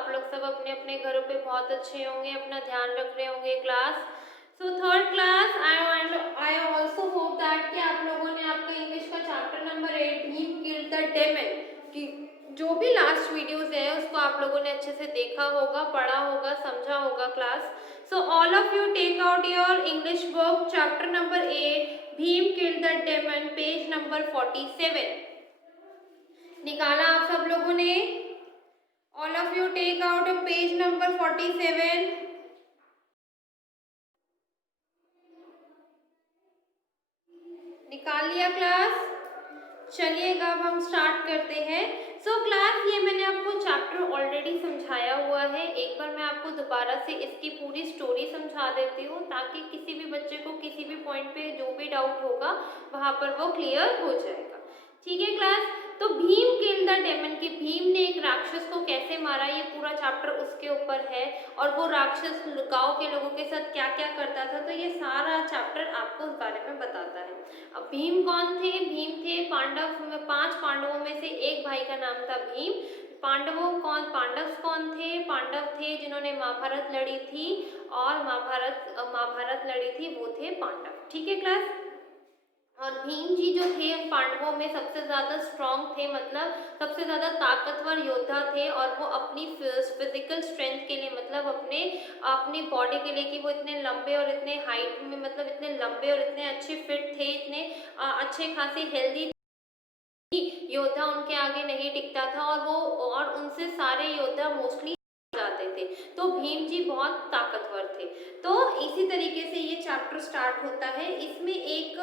आप लोग सब अपने अपने घरों पे बहुत अच्छे होंगे, अपना ध्यान रख रहे होंगे class. So third class I also hope that कि आप लोगों ने आपका इंग्लिश का chapter number 8 Bhim killed the daemon की जो भी लास्ट वीडियोस है उसको आप लोगों ने अच्छे से देखा होगा, पढ़ा होगा, समझा होगा class. So all of you take out your English book chapter number 8 Bhim killed the demon page number 47 निकाला आप सब लोगों ने। All of you take out page number 47 निकाल लिया क्लास। चलिएगा अब हम स्टार्ट करते हैं। सो क्लास ये मैंने आपको चैप्टर ऑलरेडी समझाया हुआ है, एक बार मैं आपको दोबारा से इसकी पूरी स्टोरी समझा देती हूँ ताकि किसी भी बच्चे को किसी भी पॉइंट पे जो भी डाउट होगा वहाँ पर वो क्लियर हो जाएगा। ठीक है क्लास। तो भीम किल्ड द डेमन की भीम ने एक राक्षस को कैसे मारा ये पूरा चैप्टर उसके ऊपर है और वो राक्षस गांव के लोगों के साथ क्या क्या करता था, तो ये सारा चैप्टर आपको उस बारे में बताता है। अब भीम कौन थे? भीम थे पांडव में 5 पांडवों में से एक भाई का नाम था भीम। पांडव कौन थे? पांडव थे जिन्होंने महाभारत लड़ी थी और महाभारत लड़ी थी वो थे पांडव। ठीक है क्लास। और भीम जी जो थे उन पांडवों में सबसे ज्यादा स्ट्रांग थे, मतलब सबसे ज्यादा ताकतवर योद्धा थे और वो अपनी फिजिकल स्ट्रेंथ के लिए, मतलब अपनी बॉडी के लिए कि वो इतने लंबे और इतने हाइट में, मतलब इतने लंबे और इतने अच्छे फिट थे, इतने अच्छे खासे हेल्दी योद्धा उनके आगे नहीं टिकता था और उनसे सारे योद्धा मोस्टली जाते थे। तो भीम जी बहुत ताकतवर थे। तो इसी तरीके से ये चैप्टर स्टार्ट होता है। इसमें एक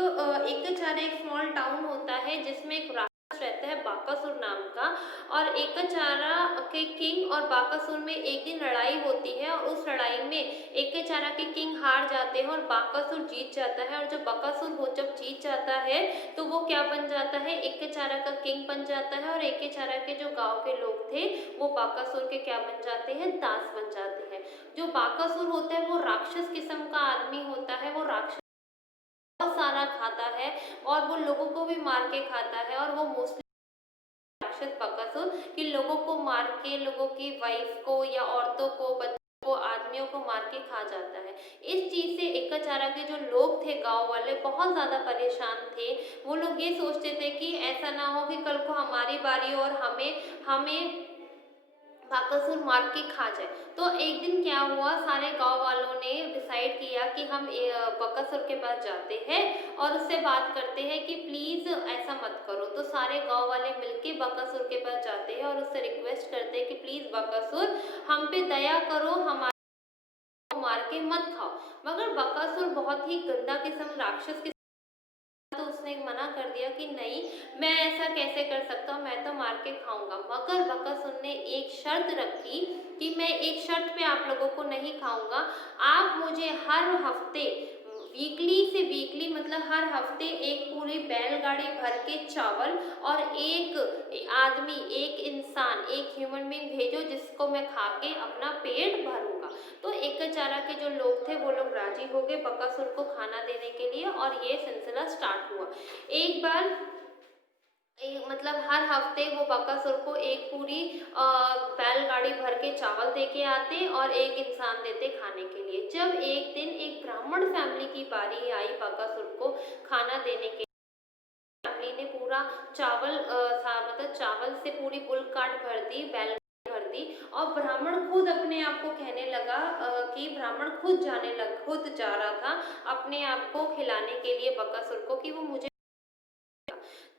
स्मॉल टाउन होता है जिसमें एक राक्षस रहता है बाकासुर नाम का, और एकचारा के किंग और बाकासुर में एक दिन लड़ाई होती है और उस लड़ाई में एकचारा के किंग हार जाते हैं और बाकासुर जीत जाता है। और जब बाकासुर वो जब जीत जाता है तो वो क्या बन जाता है? एकचारा का किंग बन जाता है और एकचारा के जो गांव के लोग थे वो बाकासुर के क्या बन जाते हैं? दास बन जाते हैं। जो बाकासुर होता है वो राक्षस किस्म का आदमी होता है, वो राक्षस बहुत सारा खाता है और वो लोगों को भी मार के खाता है और वो मोस्टली राक्षस बकासुर कि लोगों को मार के लोगों की वाइफ को या औरतों को, बच्चों को, आदमियों को मार के खा जाता है। इस चीज से एकचारा के जो लोग थे गांव वाले बहुत ज्यादा परेशान थे। वो लोग ये सोचते थे कि ऐसा ना हो कि कल को हमारी बारी और हमें हमें बाकासुर मार के खा जाए। तो एक दिन क्या हुआ, सारे गांव वालों ने डिसाइड किया कि हम बकासुर के पास जाते हैं और उससे बात करते हैं कि प्लीज ऐसा मत करो। तो सारे गांव वाले मिलके बकासुर के पास जाते हैं और उससे रिक्वेस्ट करते हैं कि प्लीज बकासुर हम पे दया करो, हमारे को मार के मत खाओ। मगर बकासुर बहुत ही गंदा किस्म राक्षस के, तो उसने मना कर दिया कि नहीं, मैं ऐसा कैसे कर सकता हूँ, मैं तो मार के खाऊंगा। मगर बकासुर ने एक शर्त रखी कि मैं एक शर्त पे आप लोगों को नहीं खाऊंगा, आप मुझे हर हफ्ते वीकली मतलब हर हफ्ते एक पूरी बैलगाड़ी भर के चावल और एक आदमी, एक इंसान, एक ह्यूमन बीइंग भेजो जिसको मैं खा के अपना पेट भरूंगा। तो एकचारा के जो लोग थे वो लोग राजी हो गए बकासुर को खाना देने के लिए और ये सिलसिला स्टार्ट हुआ। एक बार मतलब हर हफ्ते वो बकासुर को एक पूरी बैलगाड़ी भर के चावल दे के आते और एक इंसान देते खाने के लिए। जब एक दिन एक ब्राह्मण फैमिली की बारी आई बकासुर को खाना देने के, फैमिली ने पूरा मतलब चावल से पूरी बुल काट भर दी, बैल भर दी और ब्राह्मण खुद अपने आप को कहने लगा कि ब्राह्मण खुद जा रहा था अपने आप को खिलाने के लिए बकासुर को कि वो मुझे।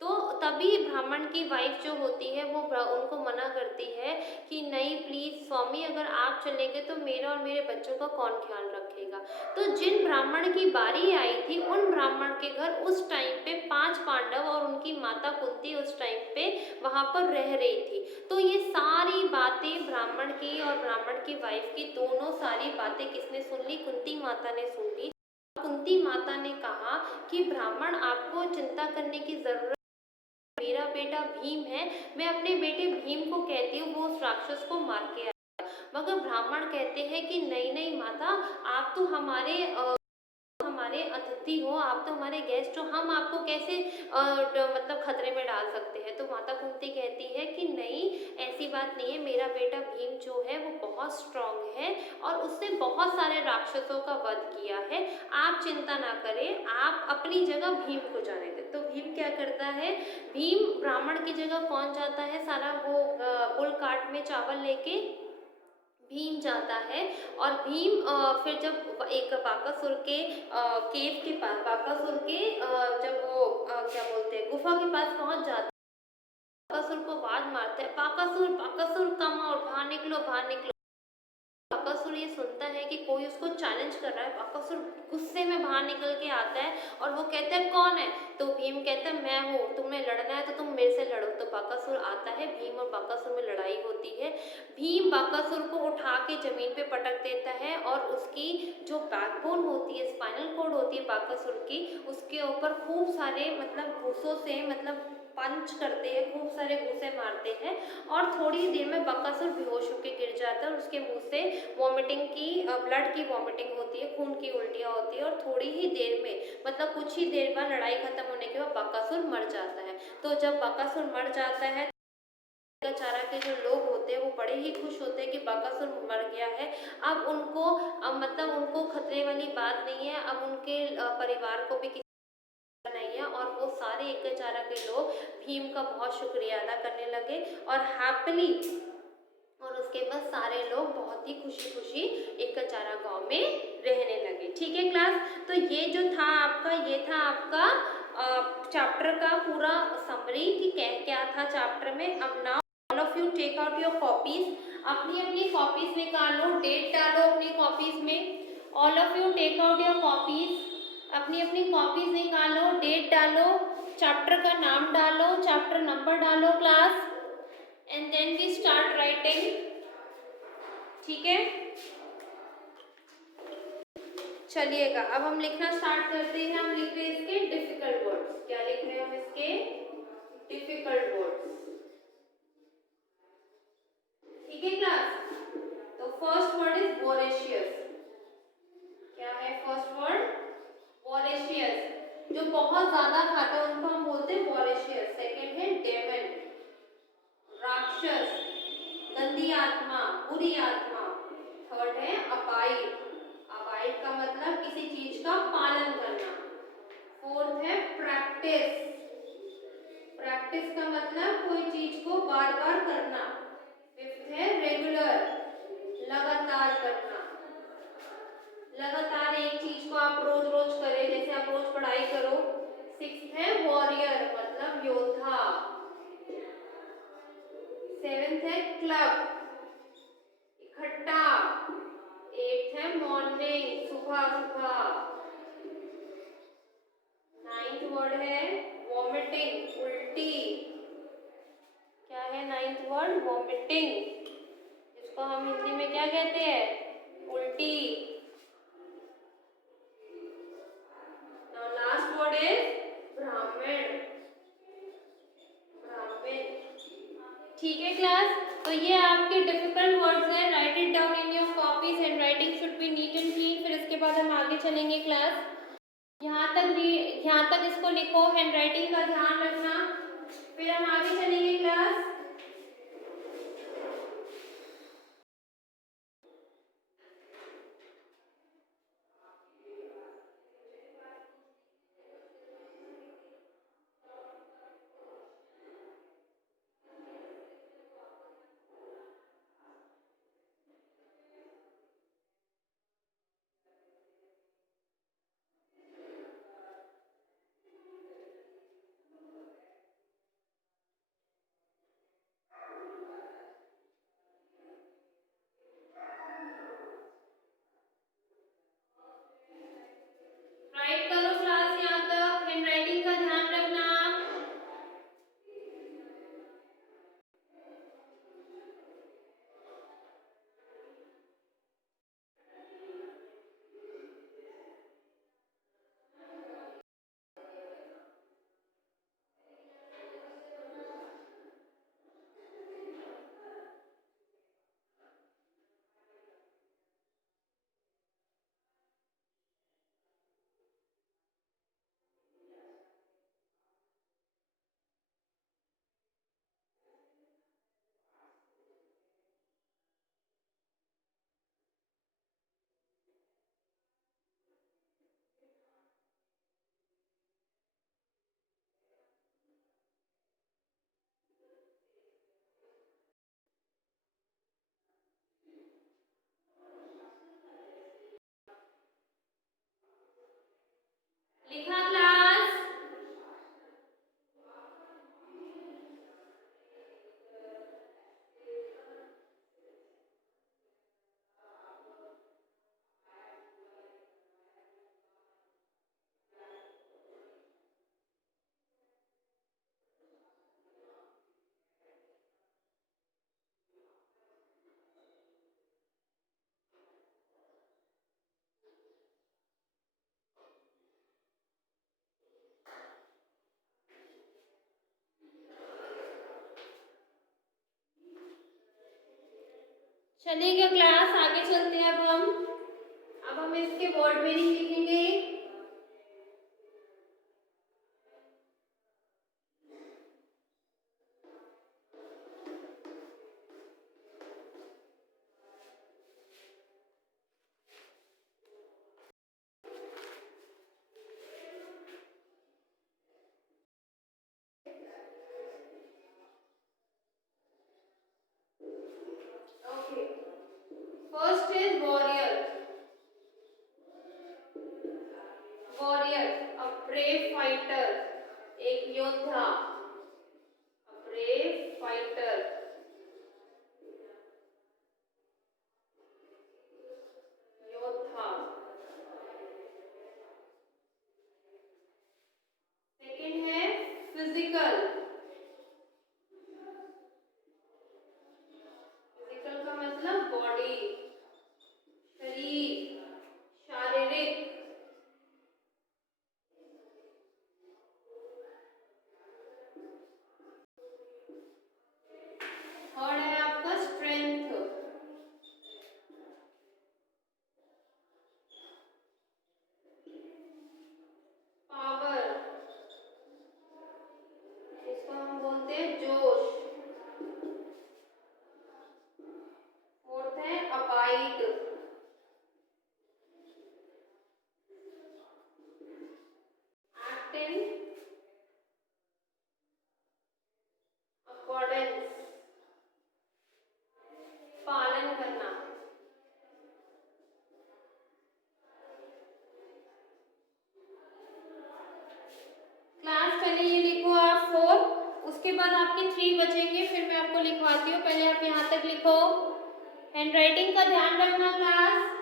तो तभी ब्राह्मण की वाइफ जो होती है वो उनको मना करती है कि नहीं प्लीज स्वामी, अगर आप चलेंगे तो मेरा और मेरे बच्चों का कौन ख्याल रखेगा। तो जिन ब्राह्मण की बारी आई थी उन ब्राह्मण के घर उस टाइम पे 5 पांडव और उनकी माता कुंती उस टाइम पे वहां पर रह रही थी। तो ये सारी बातें ब्राह्मण की और ब्राह्मण की वाइफ की दोनों सारी बातें किसने सुन ली? कुंती माता ने सुन ली। कुंती माता ने कहा कि ब्राह्मण आपको चिंता करने की जरूरत, मेरा बेटा भीम है, मैं अपने बेटे भीम को कहती हूँ वो उस राक्षस को मार के आएगा। मगर ब्राह्मण कहते हैं कि नहीं नहीं माता, आप तो हमारे अतिथि कुंती हो, आप तो हमारे गेस्ट हो, हम आपको कैसे मतलब खतरे में डाल सकते हैं। तो माता कुंती कहती है कि नहीं, ऐसी बात नहीं है, मेरा बेटा भीम जो है वो बहुत स्ट्रांग है और उसने बहुत सारे राक्षसों का वध किया है, आप चिंता ना करें, आप अपनी जगह भीम को जाने दें। तो भीम क्या करता है, भीम ब्राह्मण की जगह कौन जाता है, सारा वो बुल कार्ट में चावल लेके भीम जाता है। और भीम फिर जब एक बाकासुर के केव के पास, बाकासुर के जब वो क्या बोलते हैं, गुफा के पास पहुंच जाता है, बाकासुर को आवाज मारता है, बाकासुर बाकासुर कम आउट, बाहर निकलो बाहर निकलो। बाकासुर ये सुनता है कि कोई उसको चैलेंज कर रहा है, बाकासुर गुस्से में बाहर निकल के आता है और वो कहता है कौन है, तो भीम कहता है मैं हूँ, तुम्हें लड़ना है तो तुम मेरे से लड़ो। तो बाकासुर आता है, भीम और बाकासुर में लड़ाई होती है, भीम बाकासुर को उठा के जमीन पे पटक देता है और उसकी जो बैकबोन होती है, स्पाइनल कॉर्ड होती है बाकासुर की, उसके ऊपर खूब सारे मतलब घूसों से मतलब पंच करते हैं, खूब सारे घूसे मारते हैं और थोड़ी देर में बकासुर बेहोश होकर गिर जाता है और उसके मुंह से वॉमिटिंग की ब्लड की वॉमिटिंग होती है, खून की उल्टियाँ होती है और थोड़ी ही देर में मतलब कुछ ही देर बाद लड़ाई खत्म होने के बाद बकासुर मर जाता है। तो जब बकासुर मर जाता है, चारा के जो लोग होते हैं वो बड़े ही खुश होते हैं कि बकासुर मर गया है। अब उनको मतलब उनको खतरे वाली बात नहीं है, अब उनके परिवार को भी नहीं है और वो सारे एकचारा के लोग भीम का बहुत शुक्रिया अदा करने लगे और हैप्पीली, और उसके बाद सारे लोग बहुत ही खुशी खुशी एकचारा गांव में रहने लगे। ठीक है क्लास, तो ये जो था आपका, ये था आपका चैप्टर का पूरा समरी कि क्या था चैप्टर में। अब now all of you take out your copies, अपनी अपनी कॉपीज निकालो, डेट डालो अपनी कॉपीज में। All of you take out your copies, अपनी अपनी कॉपीज निकालो, डेट डालो, चैप्टर का नाम डालो, चैप्टर नंबर डालो class, and then we start writing. ठीक है, चलिएगा अब हम लिखना स्टार्ट करते हैं। हम लिख रहे हैं इसके डिफिकल्ट वर्ड्स। क्या लिख रहे हैं हम इसके डिफिकल्ट वर्ड्स। ठीक है क्लास, तो फर्स्ट वर्ड इज वोरेशियस। क्या है फर्स्ट वर्ड? वोरेशियस, जो बहुत ज्यादा खाता है उनको हम बोलते हैं वोरेशियस। सेकंड है डेमन, राक्षस, गंदी आत्मा, बुरी आत्मा। थर्ड है अबाइड, अबाइड का मतलब किसी चीज का पालन करना। फोर्थ है प्रैक्टिस, प्रैक्टिस का मतलब कोई चीज को बार बार करना। फिफ्थ है रेगुलर, लगातार करना, लगातार एक चीज को आप रोज रोज करें, जैसे आप रोज पढ़ाई करो। सिक्स्थ है वॉरियर, मतलब योद्धा। सेवेंथ है क्लब, इकट्ठा। एट्थ है मॉर्निंग, सुबह सुबह। नाइन्थ वर्ड है वॉमिटिंग, उल्टी। क्या है नाइन्थ वर्ड? वॉमिटिंग, जिसको हम हिंदी में क्या कहते हैं? उल्टी। नाउ लास्ट वर्ड इज ब्राह्मण, ब्राह्मण। ठीक है क्लास, तो ये आपके डिफिकल्ट वर्ड्स हैं, right it down in your copies. Hand writing should be neat and clean. फिर इसके बाद हम आगे चलेंगे क्लास। यहाँ तक इसको लिखो, हैंड राइटिंग का ध्यान रखना, फिर हम आगे चलेंगे क्लास। चलिएगा क्लास आगे चलते हैं। अब हम इसके वर्ड मीनिंग लिखेंगे। Okay, first is warrior. Warrior, a brave fighter, एक योद्धा। अ ब्रेव फाइटर, योद्धा। सेकंड है फिजिकल। फिजिकल का मतलब बॉडी, शरीर, शारीरिक। थर्ड है आपका स्ट्रेंथ। पावर, इसको हम बोलते हैं जोश। फोर्थ है अबाइड। एक्ट इन अकॉर्डेंस, पालन करना। क्लास पहले ये लिखो आप 4, उसके बाद आपके 3 बचेंगे, फिर मैं आपको लिखवाती हूँ। पहले आप यहाँ तक लिखो। हैंडराइटिंग का ध्यान रखना क्लास।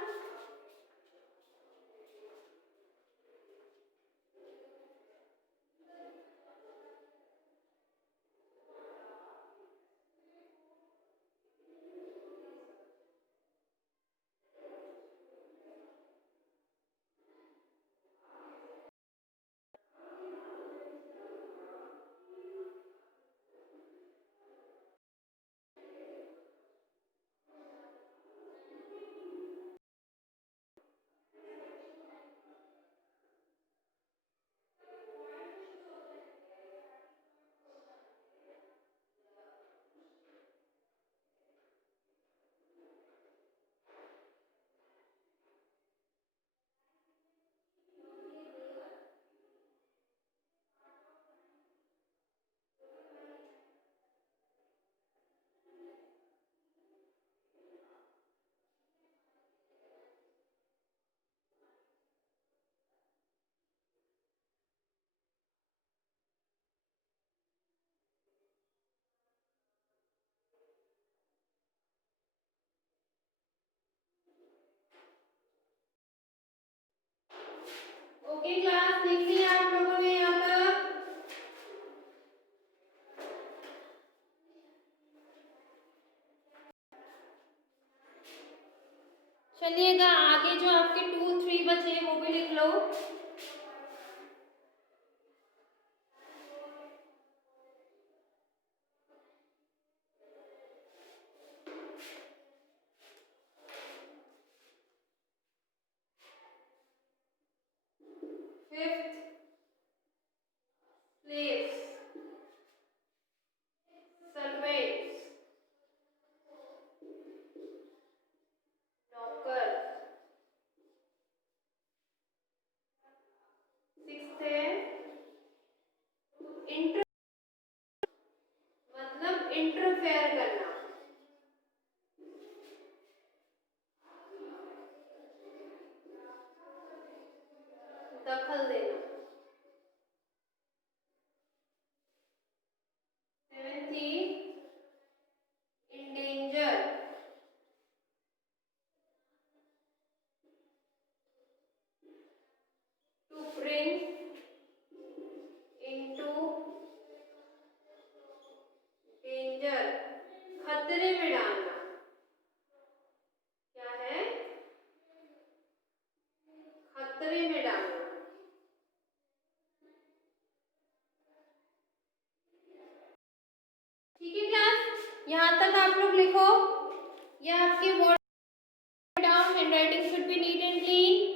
ओके क्लास, लिख लिया आप लोगों ने यहाँ तक। चलिएगा आगे जो आपके 2, 3 बचे हैं वो भी लिख लो। फिफ्थ, स्लेव्स, सर्वेंट्स, नौकर। सिक्स्थ है इंटर, मतलब इंटरफेयर करना, दखल देना। सेवेंथ थी endanger, to bring into danger, खतरे में डालना। क्या है? खतरे में डालना। ठीक है क्लास, यहाँ तक आप लोग लिखो। या आपके word down, handwriting should be neat and clean.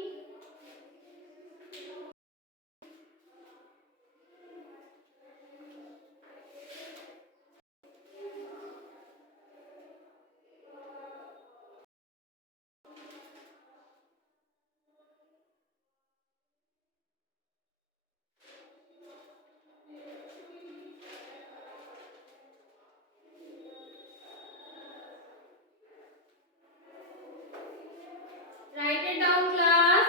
Write it down, class.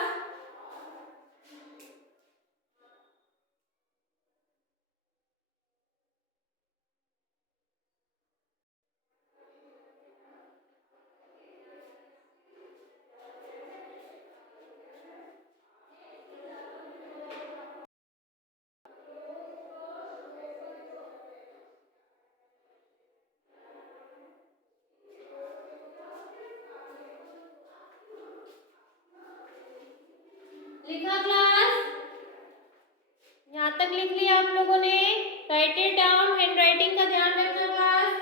लिखा क्लास? यहाँ तक लिख लिया आप लोगों ने? Right it down, hand writing का ध्यान रखना क्लास।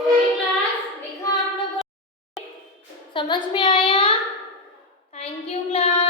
ओके क्लास, लिखा आप लोगों ने? समझ में आया? Thank you class.